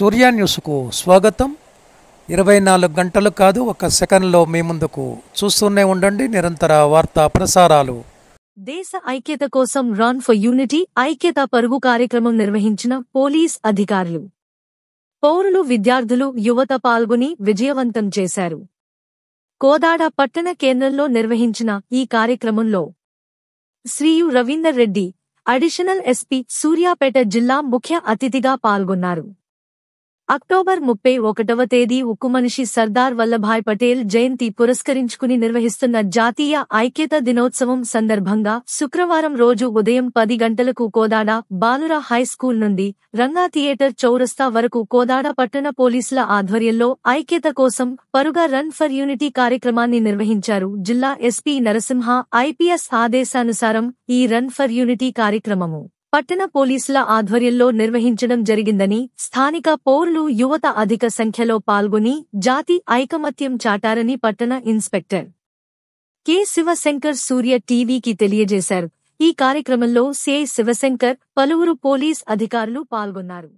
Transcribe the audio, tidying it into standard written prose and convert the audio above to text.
సూర్య న్యూస్కు స్వాగతం. 24 గంటలు కాదు, ఒక సెకండ్లో మీ ముందుకు. చూస్తూనే ఉండండి నిరంతర వార్తా ప్రసారాలు. దేశ ఐక్యత కోసం రన్ ఫర్ యూనిటీ ఐక్యతా పరుగు కార్యక్రమం నిర్వహించిన పోలీస్ అధికారులు, పౌరులు, విద్యార్థులు, యువత పాల్గొని విజయవంతం చేశారు. కోదాడ పట్టణ కేంద్రంలో నిర్వహించిన ఈ కార్యక్రమంలో Shri U Ravinder Reddy, additional SP, Suryapet జిల్లా ముఖ్య అతిథిగా పాల్గొన్నారు. అక్టోబర్ 31వ తేదీ ఉక్కుమనిషి సర్దార్ వల్లభాయ్ పటేల్ జయంతి పురస్కరించుకుని నిర్వహిస్తున్న జాతీయ ఐక్యతా దినోత్సవం సందర్భంగా శుక్రవారం రోజు ఉదయం 10 గంటలకు కోదాడ బాలుర హైస్కూల్ నుండి రంగా థియేటర్ చౌరస్తా వరకు కోదాడ పట్టణ పోలీసుల ఆధ్వర్యంలో ఐక్యత కోసం పరుగా రన్ ఫర్ యూనిటీ కార్యక్రమాన్ని నిర్వహించారు. జిల్లా ఎస్పీ నరసింహ ఐపీఎస్ ఆదేశానుసారం ఈ రన్ ఫర్ యూనిటీ కార్యక్రమము పట్టణ పోలీసుల ఆధ్వర్యంలో నిర్వహించడం జరిగిందని, స్థానిక పౌరులు, యువత అధిక సంఖ్యలో పాల్గొని జాతి ఐకమత్యం చాటారని పట్టణ ఇన్స్పెక్టర్ కె శివశంకర్ సూర్య టీవీకి తెలియజేశారు. ఈ కార్యక్రమంలో సిఐ శివశంకర్, పలువురు పోలీస్ అధికారులు పాల్గొన్నారు.